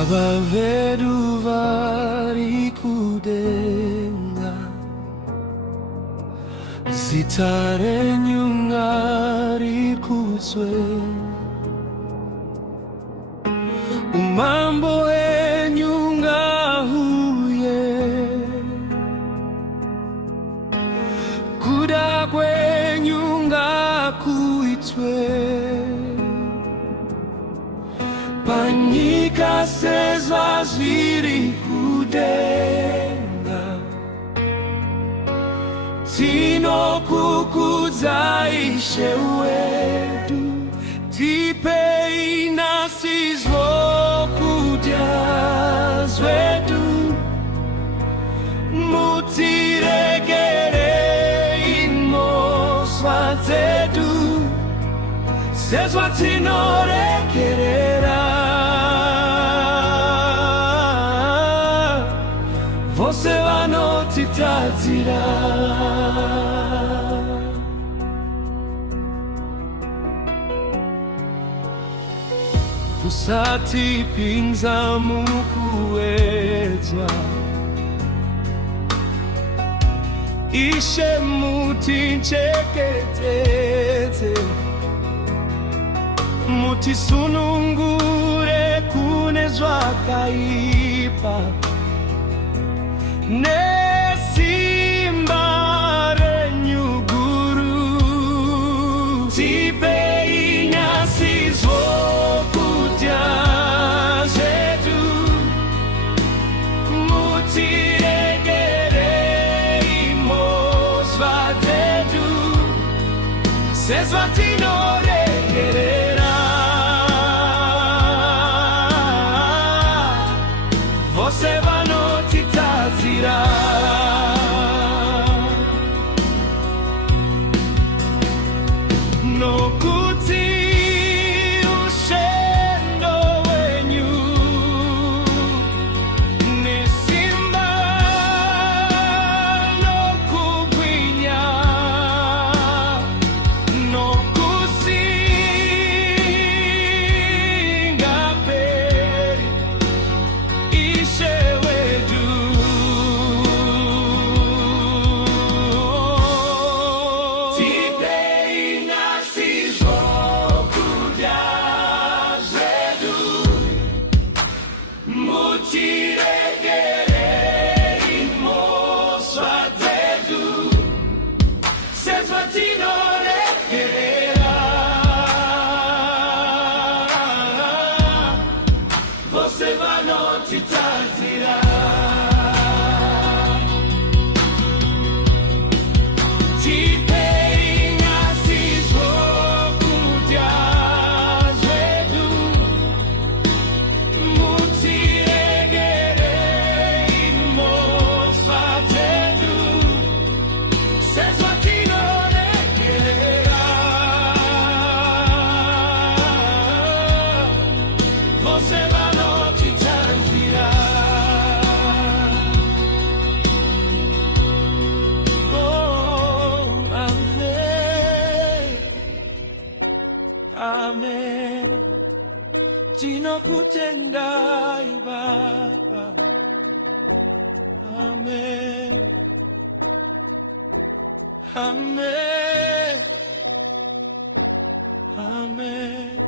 Baba vedu vari kudenga zitare nyungari kuzwe umambo enyunga huye kuda kwenyunga kuitwe panyika sezwa zviri kudenga tinokukudza Ishe wedu tipei nasi zvokudya zvedu mutiregerei mhosva dzedu sezvatinoregerera vose vanotitadzira. Musatipinza mukuedzwa, Ishe mutichengetedze, mutisunungure kune zvakaipa nesimba renyu guru. Tipei nyasi zvokudya zvedu, mutiregerei mhosva dzedu sezvatinoregerera vose vanotitadzira. Nokuti ushendo wenyu nesimba nokugwinya nokusingaperi Ishe wedu. Tipei nasi zvokudya zvedu, mutiregerei mhosva dzedu sezvatinoregerera vose vanotitadzira. Tipei nyasi zvokudya zvedu, mutiregerei mhosva dzedu sezvatinoregerera vose vanotitadzira. Oh, amen, amen. Tinokutendai Baba, amen, amen, amen.